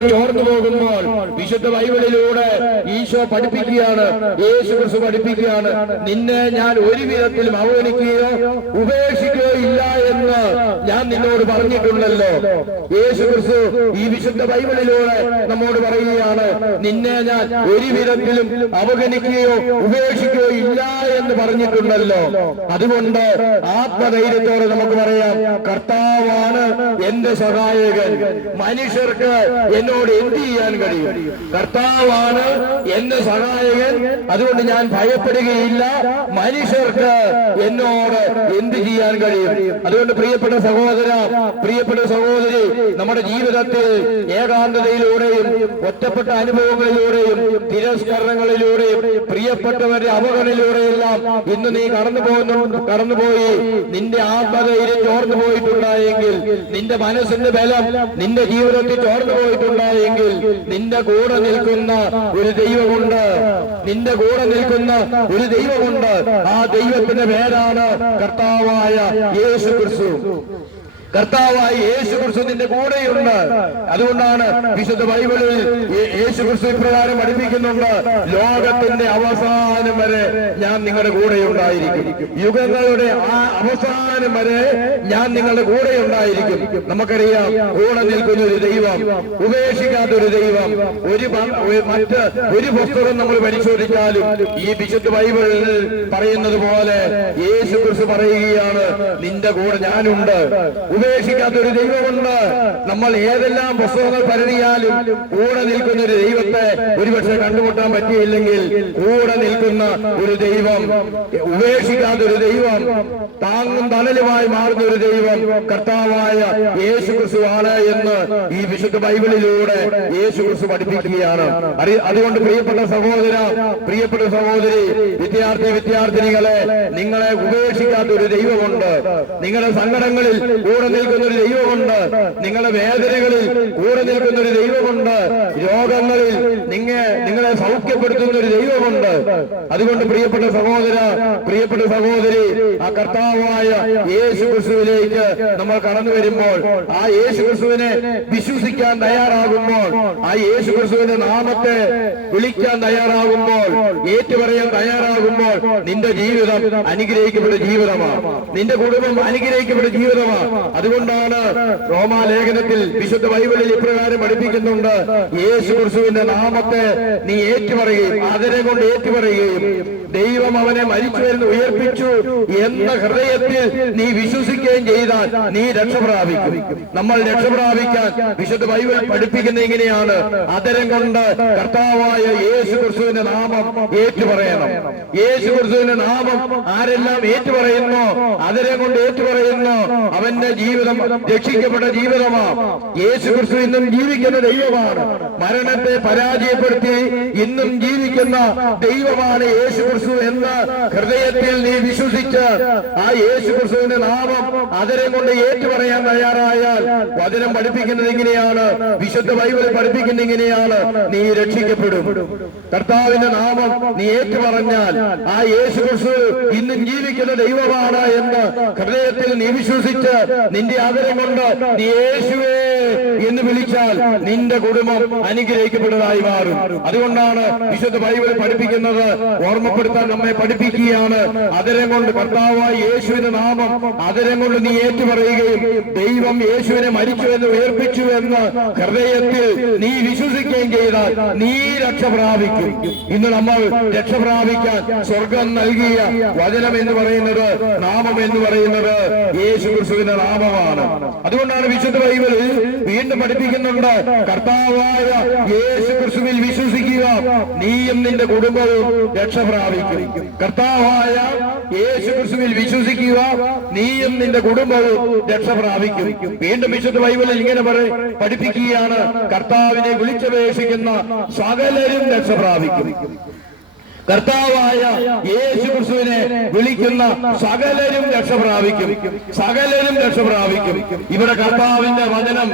ചോർന്നു പോകുമ്പോൾ വിശുദ്ധ ബൈബിളിലൂടെ ഈശോ പഠിപ്പിക്കുകയാണ്, യേശു ക്രിസ്തു പഠിപ്പിക്കുകയാണ്, നിന്നെ ഞാൻ ഒരു വിധത്തിലും അവഗണിക്കുകയോ ഉപേക്ഷിക്കുകയോ ഇല്ല എന്ന് ഞാൻ നിന്നോട് പറഞ്ഞിട്ടുണ്ടല്ലോ. യേശു ക്രിസ്തു ഈ വിശുദ്ധ ബൈബിളിലൂടെ നമ്മോട് പറയുകയാണ്, നിന്നെ ഞാൻ ഒരു വിധത്തിലും അവഗണിക്കുകയോ ഉപേക്ഷിക്കുകയോ ഇല്ല എന്ന് പറഞ്ഞിട്ടുണ്ടല്ലോ. അതുകൊണ്ട് ആത്മധൈര്യത്തോടെ നമുക്ക് പറയാം, കർത്താവാണ് എന്റെ സഹായകൻ. മനുഷ്യർക്ക് എന്നോട് എന്ത് ചെയ്യാൻ കഴിയും? കർത്താവാണ് എന്റെ സഹായകൻ. അതുകൊണ്ട് ഞാൻ ഭയപ്പെടുകയില്ല. മനുഷ്യർക്ക് എന്നോട് എന്ത് ചെയ്യാൻ കഴിയും? അതുകൊണ്ട് പ്രിയപ്പെട്ട സഹോദര, പ്രിയപ്പെട്ട സഹോദരി, നമ്മുടെ ജീവിതത്തിൽ ഏകാന്തതയിലൂടെയും ഒറ്റപ്പെട്ട അനുഭവങ്ങളിലൂടെയും തിരസ്കരണങ്ങളിലൂടെയും പ്രിയപ്പെട്ടവരുടെ അവഗണനയിലൂടെയെല്ലാം ഇന്ന് നീ കടന്നുപോയി നിന്റെ ആത്മധൈര്യം ചോർന്നു പോയിട്ടുണ്ടായെങ്കിൽ, നിന്റെ മനസ്സിന്റെ ബലം നിന്റെ ജീവിതത്തിൽ ചോർന്നു പോയിട്ടുണ്ടായെങ്കിൽ, നിന്റെ കൂടെ നിൽക്കുന്ന ഒരു ദൈവമുണ്ട്. നിന്റെ കൂടെ നിൽക്കുന്ന ഒരു ദൈവമുണ്ട്. ആ ദൈവത്തിന്റെ പേരാണ് കർത്താവായ യേശു ക്രിസ്തു. കർത്താവായ യേശു ക്രിസ്തു നിന്റെ കൂടെയുണ്ട്. അതുകൊണ്ടാണ് വിശുദ്ധ ബൈബിളിൽ യേശു ക്രിസ്തു ഇപ്രകാരം പഠിപ്പിക്കുന്നുണ്ട്, ലോകത്തിന്റെ അവസാനം വരെ ഞാൻ നിങ്ങളുടെ കൂടെ ഉണ്ടായിരിക്കും. യുഗങ്ങളുടെ ആ അവസാനം വരെ ഞാൻ നിങ്ങളുടെ കൂടെ ഉണ്ടായിരിക്കും. നമുക്കറിയാം, കൂടെ നിൽക്കുന്ന ഒരു ദൈവം, ഉപേക്ഷിക്കാത്തൊരു ദൈവം. ഒരു പുസ്തകം നമ്മൾ പരിശോധിച്ചാലും ഈ വിശുദ്ധ ബൈബിളിൽ പറയുന്നത് പോലെ യേശു ക്രിസ്തു പറയുകയാണ്, നിന്റെ കൂടെ ഞാനുണ്ട്. ഉപേക്ഷിക്കാത്തൊരു ദൈവമുണ്ട്. നമ്മൾ ഏതെല്ലാം പുസ്തകങ്ങൾ പരതിയാലും കൂടെ നിൽക്കുന്ന ഒരു ദൈവത്തെ ഒരുപക്ഷെ കണ്ടുമുട്ടാൻ പറ്റിയില്ലെങ്കിൽ, കൂടെ നിൽക്കുന്ന ഒരു ദൈവം, ഉപേക്ഷിക്കാത്തൊരു ദൈവം, താങ്ങും തണലുമായി മാറുന്ന ഒരു ദൈവം കർത്താവായ യേശു ക്രിസ്തു ആണ് എന്ന് ഈ വിശുദ്ധ ബൈബിളിലൂടെ യേശു ക്രിസ്തു പഠിപ്പിക്കുകയാണ്. അതുകൊണ്ട് പ്രിയപ്പെട്ട സഹോദര, പ്രിയപ്പെട്ട സഹോദരി, വിദ്യാർത്ഥിനികളെ, നിങ്ങളെ ഉപേക്ഷിക്കാത്തൊരു ദൈവമുണ്ട്. നിങ്ങളുടെ സങ്കടങ്ങളിൽ കൂടെ നിൽക്കുന്ന ഒരു ദൈവമുണ്ട്. നിങ്ങളുടെ വേദനകളിൽ കൂടെ നിൽക്കുന്ന ഒരു ദൈവമുണ്ട്. രോഗങ്ങളിൽ നിങ്ങളെ സൗഖ്യപ്പെടുത്തുന്ന ഒരു ദൈവമുണ്ട്. അതുകൊണ്ട് പ്രിയപ്പെട്ട സഹോദര, പ്രിയപ്പെട്ട സഹോദരി, ആ കർത്താവായ യേശു ക്രിസ്തുവിലേക്ക് നമ്മൾ കടന്നു വരുമ്പോൾ, ആ യേശു ക്രിസ്തുവിനെ വിശ്വസിക്കാൻ തയ്യാറാകുമ്പോൾ, ആ യേശു ക്രിസ്തുവിന്റെ നാമത്തെ വിളിക്കാൻ തയ്യാറാകുമ്പോൾ, ഏറ്റുപറയാൻ തയ്യാറാകുമ്പോൾ, നിന്റെ ജീവിതം അനുഗ്രഹിക്കപ്പെട്ട ജീവിതമാണ്. നിന്റെ കുടുംബം അനുഗ്രഹിക്കപ്പെട്ട ജീവിതമാണ്. അതുകൊണ്ടാണ് റോമാലേഖനത്തിൽ വിശുദ്ധ ബൈബിളിൽ ഇപ്രകാരം പഠിപ്പിക്കുന്നുണ്ട്, യേശു ക്രിസ്തുവിന്റെ നാമത്തെ നീ ഏറ്റുപറയുകയും ആദരം കൊണ്ട് ഏറ്റുപറയുകയും ദൈവം അവനെ മരിച്ചുവെന്ന് ഉയർപ്പിച്ചു എന്ന ഹൃദയത്തിൽ നീ വിശ്വസിക്കുകയും ചെയ്താൽ നീ രക്ഷ പ്രാപിക്കും. നമ്മൾ രക്ഷ പ്രാപിക്കാൻ വിശുദ്ധ ബൈബിൾ പഠിപ്പിക്കുന്ന ഇങ്ങനെയാണ്, ആദരം കൊണ്ട് കർത്താവായ യേശു ക്രിസ്തുവിന്റെ നാമം ഏറ്റുപറയണം. യേശു ക്രിസ്തുവിന്റെ നാമം ആരെല്ലാം ഏറ്റുപറയുന്നോ, ആദരം കൊണ്ട് ഏറ്റുപറയുന്നോ, അവന്റെ ജീവിതം രക്ഷിക്കപ്പെട്ട ജീവിതമാണ്. യേശു ക്രിസ്തു ഇന്നും ജീവിക്കുന്ന ദൈവമാണ്. മരണത്തെ പരാജയപ്പെടുത്തി ഇന്നും ജീവിക്കുന്ന ദൈവമാണ് യേശു ക്രിസ്തു എന്ന ഹൃദയത്തിൽ നീ വിശ്വസിച്ച് ആ യേശു ക്രിസ്തുവിന്റെ നാമം ആദരം കൊണ്ട് ഏറ്റുപറയാൻ തയ്യാറായാൽ, വചനം പഠിപ്പിക്കുന്നത് ഇങ്ങനെയാണ്, വിശുദ്ധ ബൈബിൾ പഠിപ്പിക്കുന്നത് ഇങ്ങനെയാണ്, നീ രക്ഷിക്കപ്പെടും. കർത്താവിന്റെ നാമം നീ ഏറ്റുപറഞ്ഞാൽ ആ യേശു ക്രിസ്തു ഇന്നും ജീവിക്കുന്ന ദൈവമാണ് എന്ന് ഹൃദയത്തിൽ നീ വിശ്വസിച്ച് നിന്റെ ആദരം കൊണ്ട് നീ യേശുവേ എന്ന് വിളിച്ചാൽ നിന്റെ കുടുംബം അനുഗ്രഹിക്കപ്പെട്ടതായി മാറും. അതുകൊണ്ടാണ് വിശുദ്ധ ബൈബിൾ പഠിപ്പിക്കുന്നത്, ഓർമ്മപ്പെടുത്താൻ നമ്മെ പഠിപ്പിക്കുകയാണ്, ആദരം കൊണ്ട് കർത്താവായ യേശുവിന്റെ നാമം ആദരം കൊണ്ട് നീ ഏറ്റുപറയുകയും ദൈവം യേശുവിനെ മരിച്ചുവെന്ന് ഉയർപ്പിച്ചു എന്ന് ഹൃദയത്തിൽ നീ വിശ്വസിക്കുകയും ചെയ്താൽ നീ രക്ഷ പ്രാപിക്കും. ഇന്ന് നമ്മൾ രക്ഷ പ്രാപിക്കാൻ സ്വർഗം നൽകിയ വചനം എന്ന് പറയുന്നത്, നാമം എന്ന് പറയുന്നത് യേശു ക്രിസ്തുവിന്റെ നാമമാണ്. അതുകൊണ്ടാണ് വിശുദ്ധ ബൈബിളിൽ വീണ്ടും പഠിപ്പിക്കുന്നുണ്ട്, കർത്താവായ യേശു ക്രിസ്തുവിൽ വിശ്വസിക്കുക, നീയും നിന്റെ കുടുംബവും രക്ഷ പ്രാപിക്കും. കർത്താവായ യേശു ക്രിസ്തുവിൽ വിശ്വസിക്കുക, നീയും നിന്റെ കുടുംബവും രക്ഷ പ്രാപിക്കും. വീണ്ടും വിശുദ്ധ ബൈബിളിൽ ഇങ്ങനെ പഠിപ്പിക്കുകയാണ്, കർത്താവിനെ വിളിച്ചപേക്ഷിക്കുന്ന സകലരും രക്ഷ പ്രാപിക്കും. കർത്താവായ യേശു ക്രിസ്തുവിനെ വിളിക്കുന്ന സകലരും രക്ഷപ്രാപിക്കും, സകലരും രക്ഷപ്രാപിക്കും. ഇവിടെ കർത്താവിന്റെ വചനം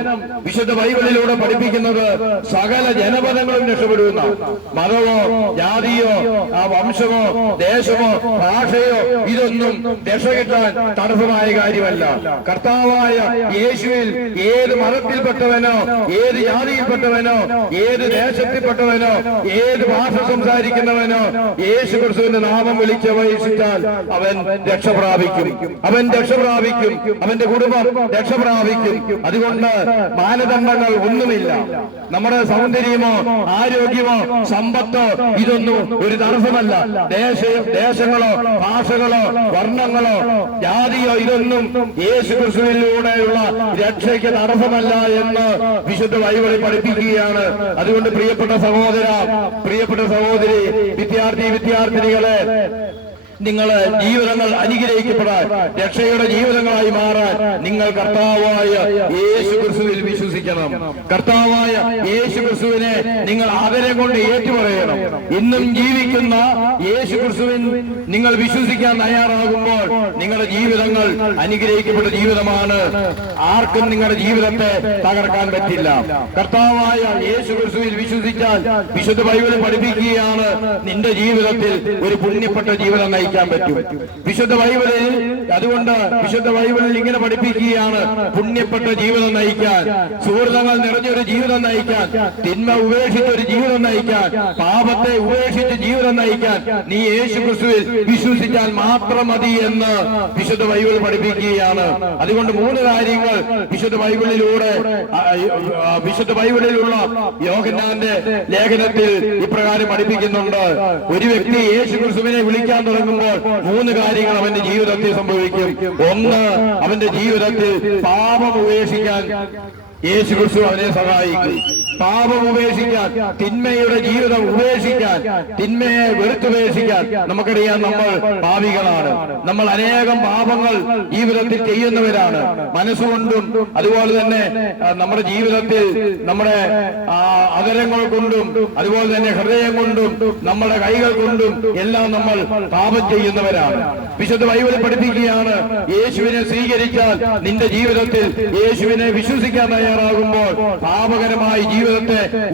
വിശുദ്ധ ബൈബിളിലൂടെ പഠിപ്പിക്കുന്നത് സകല ജനപദങ്ങളും രക്ഷപ്പെടുന്ന, മതമോ ജാതിയോ വംശമോ ദേശമോ ഭാഷയോ ഇതൊന്നും രക്ഷ കിട്ടാൻ തടസ്സമായ കാര്യമല്ല. കർത്താവായ യേശുവിൽ ഏത് മതത്തിൽപ്പെട്ടവനോ ഏത് ജാതിയിൽപ്പെട്ടവനോ ഏത് ദേശത്തിൽപ്പെട്ടവനോ ഏത് ഭാഷ സംസാരിക്കുന്നവനോ യേശു ക്രിസ്തുവിന്റെ നാമം വിളിച്ചപേക്ഷിച്ചാൽ അവൻ രക്ഷപ്രാപിക്കും, അവൻ രക്ഷപ്രാപിക്കും, അവന്റെ കുടുംബം രക്ഷപ്രാപിക്കും. അതുകൊണ്ട് മാനദണ്ഡങ്ങൾ ഒന്നുമില്ല. നമ്മുടെ സൗന്ദര്യമോ ആരോഗ്യമോ സമ്പത്തോ ഇതൊന്നും ഒരു തടസ്സമല്ല. ദേശങ്ങളോ ഭാഷകളോ വർണ്ണങ്ങളോ ജാതിയോ ഇതൊന്നും യേശു ക്രിസ്തുവിലൂടെയുള്ള രക്ഷയ്ക്ക് തടസ്സമല്ല എന്ന് വിശുദ്ധ ബൈബിളിൽ പഠിപ്പിക്കുകയാണ്. അതുകൊണ്ട് പ്രിയപ്പെട്ട സഹോദര, പ്രിയപ്പെട്ട സഹോദരി, വിദ്യാർത്ഥിനികളെ, നിങ്ങള് ജീവിതങ്ങൾ അനുഗ്രഹിക്കപ്പെടാൻ രക്ഷയുടെ ജീവിതങ്ങളായി മാറാൻ നിങ്ങൾ കർത്താവായ യേശു ക്രിസ്തുവിൽ വിശ്വസിക്കണം. കർത്താവായ യേശു ക്രിസ്തുവിനെ നിങ്ങൾ ആദരം കൊണ്ട് ഏറ്റുപറയണം. ഇന്നും ജീവിക്കുന്ന യേശു ക്രിസ്തുവിൻ നിങ്ങൾ വിശ്വസിക്കാൻ തയ്യാറാകുമ്പോൾ നിങ്ങളുടെ ജീവിതങ്ങൾ അനുഗ്രഹിക്കപ്പെട്ട ജീവിതമാണ്. ആർക്കും നിങ്ങളുടെ ജീവിതത്തെ തകർക്കാൻ പറ്റില്ല. കർത്താവായ യേശു ക്രിസ്തുവിൽ വിശ്വസിച്ചാൽ വിശുദ്ധ ബൈബിളിൽ പഠിപ്പിക്കുകയാണ് നിന്റെ ജീവിതത്തിൽ ഒരു പുണ്യപ്പെട്ട ജീവിതം നയിക്കാൻ പറ്റും. വിശുദ്ധ ബൈബിളിൽ അതുകൊണ്ട് വിശുദ്ധ ബൈബിളിൽ ഇങ്ങനെ പഠിപ്പിക്കുകയാണ് പുണ്യപ്പെട്ട ജീവിതം നയിക്കാൻ, സുഹൃതങ്ങൾ നിറഞ്ഞൊരു ജീവിതം നയിക്കാൻ, തിന്മ ഉപേക്ഷിച്ചൊരു ജീവിതം നയിക്കാൻ, പാപത്തെ ഉപേക്ഷിച്ച് ജീവിതം നയിക്കാൻ നീ യേശു ക്രിസ്തുവിൽ വിശ്വസിച്ചാൽ മാത്രം മതി എന്ന് വിശുദ്ധ ബൈബിൾ പഠിപ്പിക്കുകയാണ്. അതുകൊണ്ട് 3 കാര്യങ്ങൾ വിശുദ്ധ ബൈബിളിലുള്ള യോഹന്നാന്റെ ലേഖനത്തിൽ ഇപ്രകാരം പഠിപ്പിക്കുന്നുണ്ട്. ഒരു വ്യക്തി യേശു ക്രിസ്തുവിനെ വിളിക്കാൻ തുടങ്ങുമ്പോൾ 3 കാര്യങ്ങൾ അവന്റെ ജീവിതത്തിൽ സംഭവിക്കും. ഒന്ന്, അവന്റെ ജീവിതത്തിൽ പാപം ഉപേക്ഷിക്കാൻ യേശു ക്രിസ്തു അവനെ സഹായിക്കും. പാപം ഉപേക്ഷിക്കാൻ, തിന്മയുടെ ജീവിതം ഉപേക്ഷിക്കാൻ, തിന്മയെ വെറുത്തുപേക്ഷിക്കാൻ. നമുക്കറിയാം നമ്മൾ പാപികളാണ്, നമ്മൾ അനേകം പാപങ്ങൾ ജീവിതത്തിൽ ചെയ്യുന്നവരാണ്. മനസ്സുകൊണ്ടും അതുപോലെ തന്നെ നമ്മുടെ ജീവിതത്തിൽ നമ്മുടെ അധരങ്ങൾ കൊണ്ടും അതുപോലെ തന്നെ ഹൃദയം കൊണ്ടും നമ്മുടെ കൈകൾ കൊണ്ടും എല്ലാം നമ്മൾ പാപം ചെയ്യുന്നവരാണ്. വിശുദ്ധ ബൈബിളിൽ പഠിപ്പിക്കുകയാണ് യേശുവിനെ സ്വീകരിച്ചാൽ നിന്റെ ജീവിതത്തിൽ യേശുവിനെ വിശ്വസിക്കാൻ തയ്യാറാകുമ്പോൾ പാപകരമായ ജീവിതത്തെ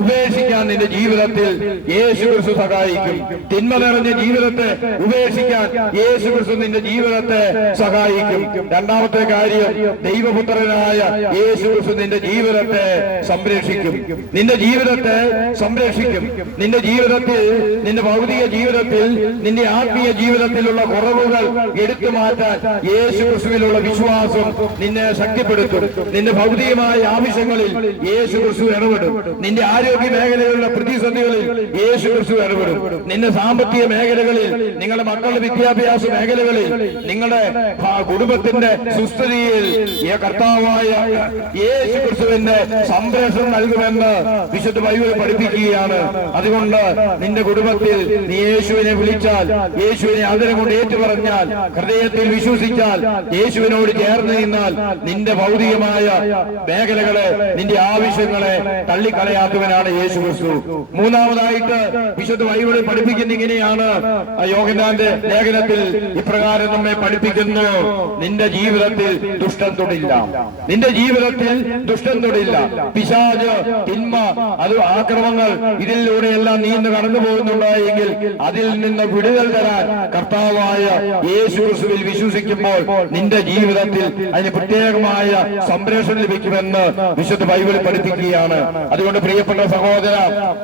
ഉപേക്ഷിക്കാൻ നിന്റെ ജീവിതത്തിൽ യേശു ക്രിസ്തു സഹായിക്കും. തിന്മ നിറഞ്ഞ ജീവിതത്തെ ഉപേക്ഷിക്കാൻ യേശു ക്രിസ്തു നിന്റെ ജീവിതത്തെ സഹായിക്കും. രണ്ടാമത്തെ കാര്യം, ദൈവപുത്രനായ യേശു ക്രിസ്തു നിന്റെ ജീവിതത്തെ സംരക്ഷിക്കും, നിന്റെ ജീവിതത്തെ സംരക്ഷിക്കും. നിന്റെ ജീവിതത്തിൽ, നിന്റെ ഭൗതിക ജീവിതത്തിൽ, നിന്റെ ആത്മീയ ജീവിതത്തിലുള്ള കുറവുകൾ എടുത്തു മാറ്റാൻ യേശു ക്രിസ്തുവിലുള്ള വിശ്വാസം നിന്നെ ശക്തിപ്പെടുത്തും. നിന്റെ ഭൗതികമായ ആവശ്യങ്ങളിൽ യേശു ക്രിസ്തു ഇടപെടും. നിന്റെ ആരോഗ്യ മേഖലയിലുള്ള പ്രതിസന്ധികളിൽ യേശു ക്രിസ്തു ഇടപെടും. നിന്റെ സാമ്പത്തിക മേഖലകളിൽ, നിങ്ങളുടെ മക്കളുടെ വിദ്യാഭ്യാസ മേഖലകളിൽ, നിങ്ങളുടെ കുടുംബത്തിന്റെ സുസ്ഥിതിയിൽ കർത്താവായ യേശു ക്രിസ്തുവിന്റെ സംരക്ഷണം നൽകുമെന്ന് വിശുദ്ധ ബൈബിൾ പഠിപ്പിക്കുകയാണ്. അതുകൊണ്ട് നിന്റെ കുടുംബത്തിൽ നീ യേശുവിനെ വിളിച്ചാൽ, യേശുവിനെ ആദരം കൊണ്ട് ഏറ്റുപറഞ്ഞാൽ, ഹൃദയത്തിൽ വിശ്വസിച്ചാൽ, യേശുവിനോട് ചേർന്ന് നിന്നാൽ നിന്റെ ഭൗതികമായ മേഖലകളെ, നിന്റെ ആവശ്യങ്ങളെ തള്ളിക്കളയാത്തവനാണ് യേശു ക്രിസ്തു. മൂന്നാമതായിട്ട് വിശുദ്ധ ബൈബിളിൽ പഠിപ്പിക്കുന്ന ഇങ്ങനെയാണ്, യോഹന്നാന്റെ ലേഖനത്തിൽ ഇപ്രകാരം നമ്മെ പഠിപ്പിക്കുന്നു, നിന്റെ ജീവിതത്തിൽ ദുഷ്ടൻ തൊടില്ല, നിന്റെ ജീവിതത്തിൽ ദുഷ്ടൻ തൊടില്ല. പിശാച്, തിന്മ, അത് ആക്രമങ്ങൾ ഇതിലൂടെയെല്ലാം നീ ഇന്ന് കടന്നു പോകുന്നുണ്ടായെങ്കിൽ അതിൽ നിന്ന് വിടുതൽ തരാൻ കർത്താവായ യേശു ക്രിസ്തുവിൽ വിശ്വസിക്കുമ്പോൾ നിന്റെ ജീവിതത്തിൽ അതിന് പ്രത്യേകമായ സംരക്ഷണം ലഭിക്കുമെന്ന് വിശുദ്ധ ബൈബിളിൽ പഠിപ്പിക്കുകയാണ്. അതുകൊണ്ട് പ്രിയപ്പെട്ട സഹോദര,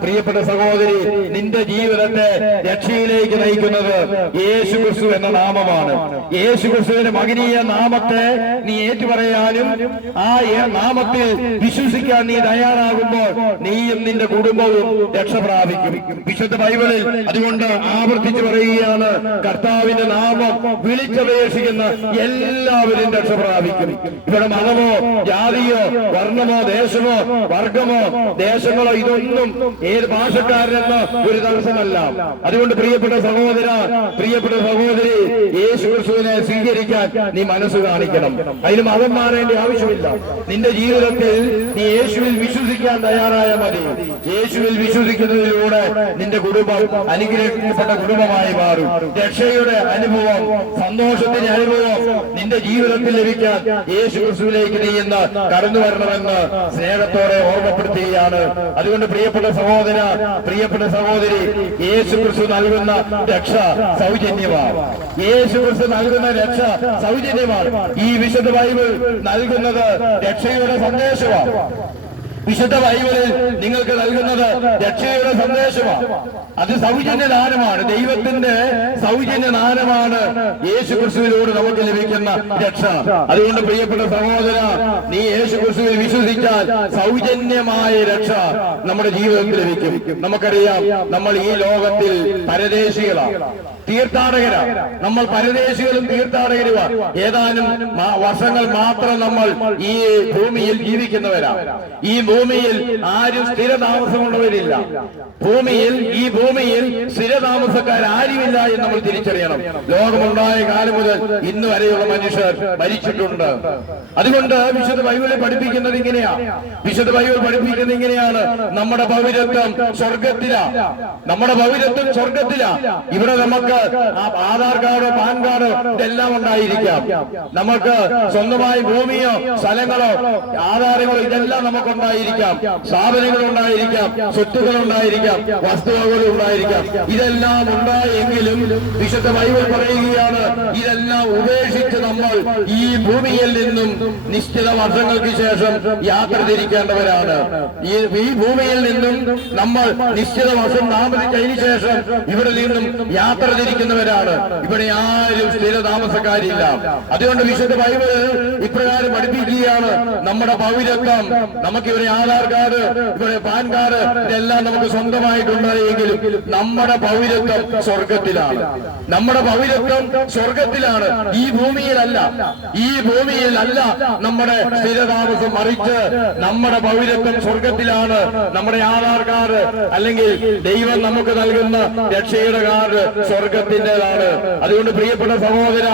പ്രിയപ്പെട്ട സഹോദരി, നിന്റെ ജീവിതത്തെ രക്ഷയിലേക്ക് നയിക്കുന്നത് യേശു ക്രിസ്തു എന്ന നാമമാണ്. യേശു ക്രിസ്തുവിന്റെ മകനീയ നാമത്തെ നീ ഏറ്റുപറയാനും ആ നാമത്തിൽ വിശ്വസിക്കാൻ നീ തയ്യാറാകുമ്പോൾ നീയും നിന്റെ കുടുംബവും രക്ഷ പ്രാപിക്കും. വിശുദ്ധ ബൈബിളിൽ അതുകൊണ്ട് ആവർത്തിച്ചു പറയുകയാണ്, കർത്താവിന്റെ നാമം വിളിച്ചപേക്ഷിക്കുന്ന എല്ലാവരും രക്ഷ പ്രാപിക്കും. ഇവിടെ മതമോ ജാതിയോ വർണ്ണമോ ദേശമോ വർഗമോ ദേശങ്ങളോ ഇതൊന്നും ഏത് ഭാഷക്കാരനെന്ന് ഒരു തടസ്സമല്ല. അതുകൊണ്ട് പ്രിയപ്പെട്ട സഹോദര, പ്രിയപ്പെട്ട സഹോദരി, യേശു ക്രിസ്തുവിനെ സ്വീകരിക്കാൻ നീ മനസ്സ് കാണിക്കണം. അതിന് മതം മാറേണ്ട ആവശ്യമില്ല. നിന്റെ ജീവിതത്തിൽ നീ യേശുവിൽ വിശ്വസിക്കാൻ തയ്യാറായ മതി. യേശുവിൽ വിശ്വസിക്കുന്നതിലൂടെ നിന്റെ കുടുംബം അനുഗ്രഹിക്കപ്പെട്ട കുടുംബമായി മാറും. രക്ഷയുടെ അനുഭവം, സന്തോഷത്തിന്റെ അനുഭവം നിന്റെ ജീവിതത്തിൽ ലഭിക്കാൻ യേശു ക്രിസ്തുവിലേക്ക് നീ ഇന്ന് കടന്നു വരണമെന്ന് സ്നേഹത്തോടെ ഓർമ്മപ്പെടുത്തുകയാണ്. അതുകൊണ്ട് പ്രിയപ്പെട്ട സഹോദര, പ്രിയപ്പെട്ട സഹോദരി, യേശു ക്രിസ്തു നൽകുന്ന രക്ഷ സൗജന്യമാണ്. യേശു ക്രിസ്തു നൽകുന്ന രക്ഷ സൗജന്യമാണ്. ഈ വിശുദ്ധ ബൈബിൾ നൽകുന്നത് രക്ഷയുടെ സന്ദേശമാണ്. വിശുദ്ധ ബൈബിളിൽ നിങ്ങൾക്ക് നൽകുന്നത് രക്ഷയുടെ സന്ദേശമാണ്. അത് സൗജന്യ ദാനമാണ്. ദൈവത്തിന്റെ സൗജന്യ ദാനമാണ് യേശു ക്രിസ്തുവിലൂടെ നമുക്ക് ലഭിക്കുന്ന രക്ഷ. അതുകൊണ്ട് പ്രിയപ്പെട്ട സഹോദര, നീ യേശു ക്രിസ്തുവിൽ വിശ്വസിച്ചാൽ സൗജന്യമായ രക്ഷ നമ്മുടെ ജീവിതത്തിൽ ലഭിക്കും. നമുക്കറിയാം, നമ്മൾ ഈ ലോകത്തിൽ പരദേശികളാണ്, തീർത്ഥാടകരാണ്. നമ്മൾ പരദേശികളും തീർത്ഥാടകരുമാണ്. ഏതാനും വർഷങ്ങൾ മാത്രം നമ്മൾ ഈ ഭൂമിയിൽ ജീവിക്കുന്നവരാണ്. ഈ ഭൂമിയിൽ ആരും സ്ഥിരതാമസമുള്ളവരില്ല. ഈ ഭൂമിയിൽ സ്ഥിരതാമസക്കാരുമില്ല എന്ന് നമ്മൾ തിരിച്ചറിയണം. ലോകമുണ്ടായ കാലം മുതൽ ഇന്ന് വരെയുള്ള മനുഷ്യർ മരിച്ചിട്ടുണ്ട്. അതുകൊണ്ട് വിശുദ്ധ ബൈബിളിൽ പഠിപ്പിക്കുന്നത് ഇങ്ങനെയാണ്. വിശുദ്ധ ബൈബിൾ പഠിപ്പിക്കുന്നത് ഇങ്ങനെയാണ്: നമ്മുടെ പൗരത്വം സ്വർഗത്തിലാണ്. നമ്മുടെ പൗരത്വം സ്വർഗത്തിലാണ്. ഇവിടെ നമുക്ക് ആധാർ കാർഡോ പാൻ കാർഡോ ഇതെല്ലാം ഉണ്ടായിരിക്കാം. നമുക്ക് സ്വന്തമായി ഭൂമിയോ സ്ഥലങ്ങളോ ആധാരങ്ങളോ ഇതെല്ലാം നമുക്കുണ്ടായിരിക്കാം. സ്ഥാപനങ്ങളുണ്ടായിരിക്കാം, സ്വത്തുക്കളുണ്ടായിരിക്കാം, വസ്തുവകളുണ്ടായിരിക്കാം. ഇതെല്ലാം ഉണ്ടായെങ്കിലും വിശുദ്ധ ബൈബിൾ പറയുകയാണ്, ഇതെല്ലാം ഉപേക്ഷിച്ച് നമ്മൾ ഈ ഭൂമിയിൽ നിന്നും നിശ്ചിത വർഷങ്ങൾക്ക് ശേഷം യാത്ര തിരിക്കേണ്ടവരാണ്. ഈ ഭൂമിയിൽ നിന്നും നമ്മൾ നിശ്ചിത വർഷം താമസിച്ചതിന് ശേഷം ഇവിടെ നിന്നും യാത്ര തിരിക്കുന്നവരാണ്. ഇവിടെ ആരും സ്ഥിര താമസക്കാരില്ല. അതുകൊണ്ട് വിശുദ്ധ ബൈബിൾ ഇപ്രകാരം പഠിപ്പിക്കുകയാണ്: നമ്മുടെ പൗരത്വം, നമുക്കിവിടെ ആധാർ കാർഡ്, ഇവിടെ പാൻ കാർഡ് ഇതെല്ലാം നമുക്ക് സ്വന്തമായിട്ടുണ്ടെങ്കിലും നമ്മുടെ പൗരത്വം സ്വർഗത്തിലാണ്. നമ്മുടെ പൗരത്വം സ്വർഗത്തിലാണ്, ഈ ഭൂമിയിലല്ല. ഈ ഭൂമിയിലല്ല നമ്മുടെ സ്ഥിരതാമസം, മറിച്ച് നമ്മുടെ പൗരത്വം സ്വർഗത്തിലാണ്. നമ്മുടെ ആധാർ കാർഡ് അല്ലെങ്കിൽ ദൈവം നമുക്ക് നൽകുന്ന രക്ഷയുടെ കാർഡ് സ്വർഗത്തിൻ്റെതാണ്. അതുകൊണ്ട് പ്രിയപ്പെട്ട സഹോദര,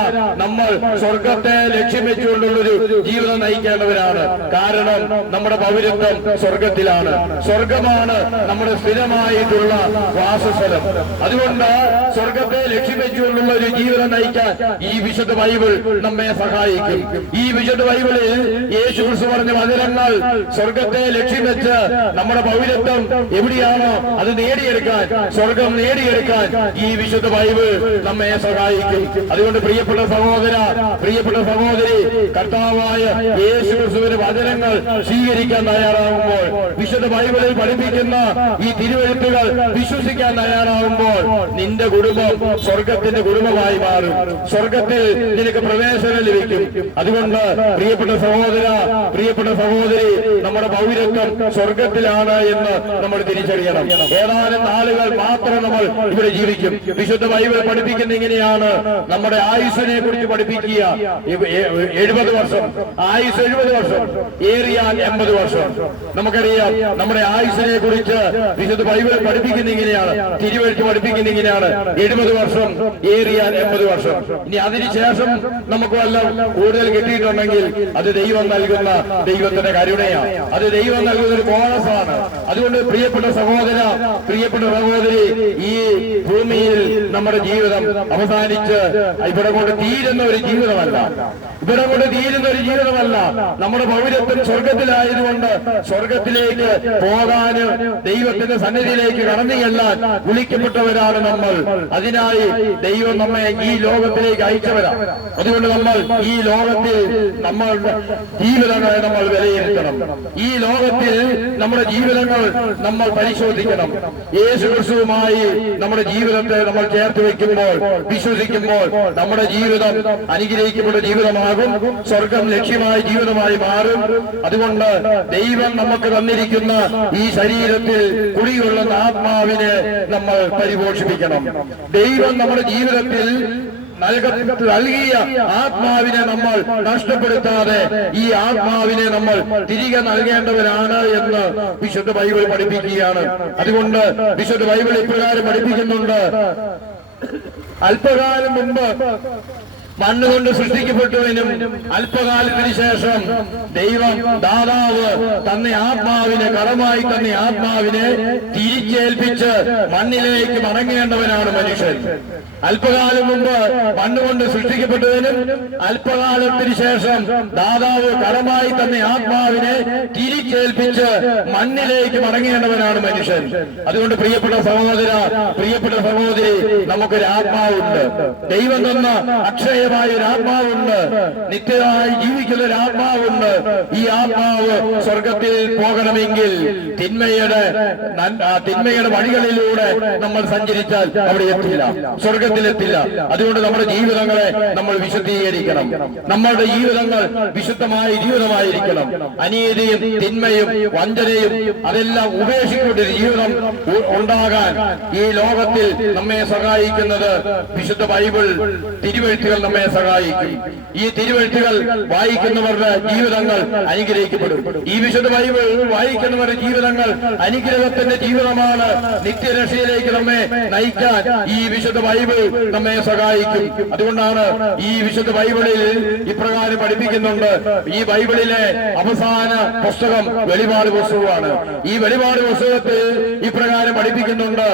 നമ്മൾ സ്വർഗത്തെ ലക്ഷ്യം വെച്ചുകൊണ്ടുള്ളൊരു ജീവിതം നയിക്കേണ്ടവരാണ്. കാരണം നമ്മുടെ പൗരത്വം സ്വർഗത്തിലാണ്. സ്വർഗമാണ് നമ്മുടെ സ്ഥിരമായിട്ടുള്ള വാസസ്ഥലം. അതുകൊണ്ട് സ്വർഗത്തെ ലക്ഷ്യം വെച്ചുകൊണ്ടുള്ള ഒരു ജീവിതം നയിക്കാൻ ഈ വിശുദ്ധ ബൈബിൾ നമ്മെ സഹായിക്കും. ഈ വിശുദ്ധ ബൈബിളിൽ യേശു ക്രിസ്തു പറഞ്ഞ വചനങ്ങൾ സ്വർഗത്തെ ലക്ഷ്യം വെച്ച് നമ്മുടെ പൗരത്വം എവിടെയാണോ അത് നേടിയെടുക്കാൻ, സ്വർഗം നേടിയെടുക്കാൻ ഈ വിശുദ്ധ ബൈബിൾ നമ്മെ സഹായിക്കും. അതുകൊണ്ട് പ്രിയപ്പെട്ട സഹോദര, പ്രിയപ്പെട്ട സഹോദരി, കർത്താവായ യേശു ക്രിസ്തുവിന്റെ വചനങ്ങൾ സ്വീകരിക്കാൻ തയ്യാറാകുമ്പോൾ, വിശുദ്ധ ബൈബിളിൽ പഠിപ്പിക്കുന്ന ഈ തിരുവെഴുത്തുകൾ വിശ്വസിക്കാൻ തയ്യാറാകുമ്പോൾ നിന്റെ കുടുംബം സ്വർഗത്തിന്റെ കുടുംബമായി മാറും. സ്വർഗത്തിൽ നിനക്ക് പ്രവേശനം ലഭിക്കും. അതുകൊണ്ട് പ്രിയപ്പെട്ട സഹോദര, പ്രിയപ്പെട്ട സഹോദരി, നമ്മുടെ പൗരത്വം സ്വർഗത്തിലാണ് എന്ന് നമ്മൾ തിരിച്ചറിയണം. ഏതാനും നാളുകൾ മാത്രം നമ്മൾ ഇവിടെ ജീവിക്കും. വിശുദ്ധ ബൈബിൾ പഠിപ്പിക്കുന്ന ഇങ്ങനെയാണ്: നമ്മുടെ ആയുസ്സിനെ കുറിച്ച് പഠിപ്പിക്കുക. 70 വർഷം, ആയുസ് 70 വർഷം, ഏറിയാൽ 80 വർഷം. നമുക്കറിയാം, നമ്മുടെ ആയുസ്സിനെ കുറിച്ച് വിശുദ്ധ ബൈബിൾ പഠിപ്പിക്കുന്ന ഇങ്ങനെയാണ്, തിരുവെഴുത്ത് പഠിപ്പിക്കുന്ന ഇങ്ങനെയാണ്: 70 വർഷം, ഏറിയാൽ 80 വർഷം. ഇനി അതിനുശേഷം നമുക്ക് വല്ലതും കൂടുതൽ കിട്ടിയിട്ടുണ്ടെങ്കിൽ അത് ദൈവം നൽകുന്ന ദൈവത്തിന്റെ കരുണയാണ്. അത് ദൈവം നൽകുന്ന ഒരു ബോണസാണ്. അതുകൊണ്ട് പ്രിയപ്പെട്ട സഹോദര, പ്രിയപ്പെട്ട സഹോദരി, ഈ ഭൂമിയിൽ നമ്മുടെ ജീവിതം അവസാനിച്ച് ഇവിടെ കൊണ്ട് തീരുന്ന ഒരു ജീവിതമല്ല. ഇവിടെ കൊണ്ട് തീരുന്ന ഒരു ജീവിതമല്ല. നമ്മുടെ പൗരത്വം സ്വർഗത്തിലായതുകൊണ്ട് സ്വർഗത്തിലേക്ക് പോകാനും ദൈവത്തിന്റെ സന്നിധിയിലേക്ക് കടന്നു ചെല്ലാൻ വിളിക്കപ്പെട്ടവരാണ് നമ്മൾ. അതിനായി ദൈവം നമ്മെ ഈ ലോകത്തിലേക്ക് അയച്ചവരാണ്. അതുകൊണ്ട് നമ്മൾ ഈ ലോകത്തിൽ നമ്മളുടെ ജീവിതങ്ങളെ നമ്മൾ വിലയിരുത്തണം. ഈ ലോകത്തിൽ നമ്മുടെ ജീവിതങ്ങൾ നമ്മൾ പരിശോധിക്കണം. യേശു ക്രിസ്തുവുമായി നമ്മുടെ ജീവിതത്തെ നമ്മൾ ചേർത്ത് വെക്കുമ്പോൾ, വിശ്വസിക്കുമ്പോൾ നമ്മുടെ ജീവിതം അനുഗ്രഹിക്കപ്പെട്ട ജീവിതമാകും. സ്വർഗം ലക്ഷ്യമായ ജീവിതമായി മാറും. അതുകൊണ്ട് ദൈവം നമുക്ക് തന്നിരിക്കുന്ന ഈ ശരീരത്തിൽ കുടികൊള്ളുന്ന ആത്മാവിനെ നമ്മൾ പരിപോഷിപ്പിക്കണം. ദൈവം നമ്മുടെ ജീവിതത്തിൽ നൽകിയ ആത്മാവിനെ നമ്മൾ നഷ്ടപ്പെടുത്താതെ ഈ ആത്മാവിനെ നമ്മൾ തിരികെ നൽകേണ്ടവരാണ് എന്ന് വിശുദ്ധ ബൈബിൾ പഠിപ്പിക്കുകയാണ്. അതുകൊണ്ട് വിശുദ്ധ ബൈബിൾ ഇപ്രകാരം പഠിപ്പിക്കുന്നുണ്ട്: അല്പകാലം മുമ്പ് മണ്ണുകൊണ്ട് സൃഷ്ടിക്കപ്പെട്ടുവെന്നും അല്പകാലത്തിന് ശേഷം ദൈവം ദാതാവ് തന്ന ആത്മാവിനെ കടമായി തന്ന ആത്മാവിനെ തിരിച്ചേൽപ്പിച്ച് മണ്ണിലേക്ക് മടങ്ങേണ്ടവനാണ് മനുഷ്യൻ. അല്പകാലം മുമ്പ് മണ്ണുകൊണ്ട് സൃഷ്ടിക്കപ്പെട്ടതിനും അല്പകാലത്തിന് ശേഷം ദാതാവ് കടമായി തന്ന ആത്മാവിനെ തിരിച്ചേൽപ്പിച്ച് മണ്ണിലേക്ക് മടങ്ങേണ്ടവനാണ് മനുഷ്യൻ. അതുകൊണ്ട് പ്രിയപ്പെട്ട സഹോദര, പ്രിയപ്പെട്ട സഹോദരി, നമുക്കൊരു ആത്മാവുണ്ട്. ദൈവം തന്ന അക്ഷയമായ ഒരു ആത്മാവുണ്ട്. നിത്യമായി ജീവിക്കുന്ന ഒരു ആത്മാവുണ്ട്. ഈ ആത്മാവ് സ്വർഗത്തിൽ പോകണമെങ്കിൽ തിന്മയുടെ വഴികളിലൂടെ നമ്മൾ സഞ്ചരിച്ചാൽ അവിടെ എത്തില്ല, സ്വർഗത്തിലെത്തില്ല. അതുകൊണ്ട് നമ്മുടെ ജീവിതങ്ങളെ നമ്മൾ വിശുദ്ധീകരിക്കണം. നമ്മളുടെ ജീവിതങ്ങൾ വിശുദ്ധമായ ജീവിതമായിരിക്കണം. അനീതിയും തിന്മയും വഞ്ചനയും അതെല്ലാം ഉപേക്ഷിക്കൊണ്ടൊരു ജീവിതം ഉണ്ടാകാൻ ഈ ലോകത്തിൽ നമ്മെ സഹായിക്കുന്നത് വിശുദ്ധ ബൈബിൾ തിരുവെഴുത്തുകൾ നമ്മെ സഹായിക്കും. ഈ തിരുവെഴുത്തുകൾ വായിക്കുന്നവരുടെ ജീവിതങ്ങൾ അനുഗ്രഹിക്കപ്പെടും. ഈ വിശുദ്ധ ബൈബിൾ വായിക്കുന്നവരുടെ ജീവിതങ്ങൾ അനുഗ്രഹത്തിന്റെ ജീവിതമാണ്. നിത്യരക്ഷയിലേക്ക് നമ്മെ നയിക്കാൻ ഈ വിശുദ്ധ ബൈബിൾ നമ്മെ സഹായിക്കും. അതുകൊണ്ടാണ് ഈ വിശുദ്ധ ബൈബിളിൽ ഇപ്രകാരം പഠിപ്പിക്കുന്നുണ്ട്. ഈ ബൈബിളിലെ അവസാന പുസ്തകം വെളിപാട് പുസ്തകമാണ്. ഈ വെളിപാട് പുസ്തകത്തിൽ ഇപ്രകാരം പഠിപ്പിക്കുന്നുണ്ട്.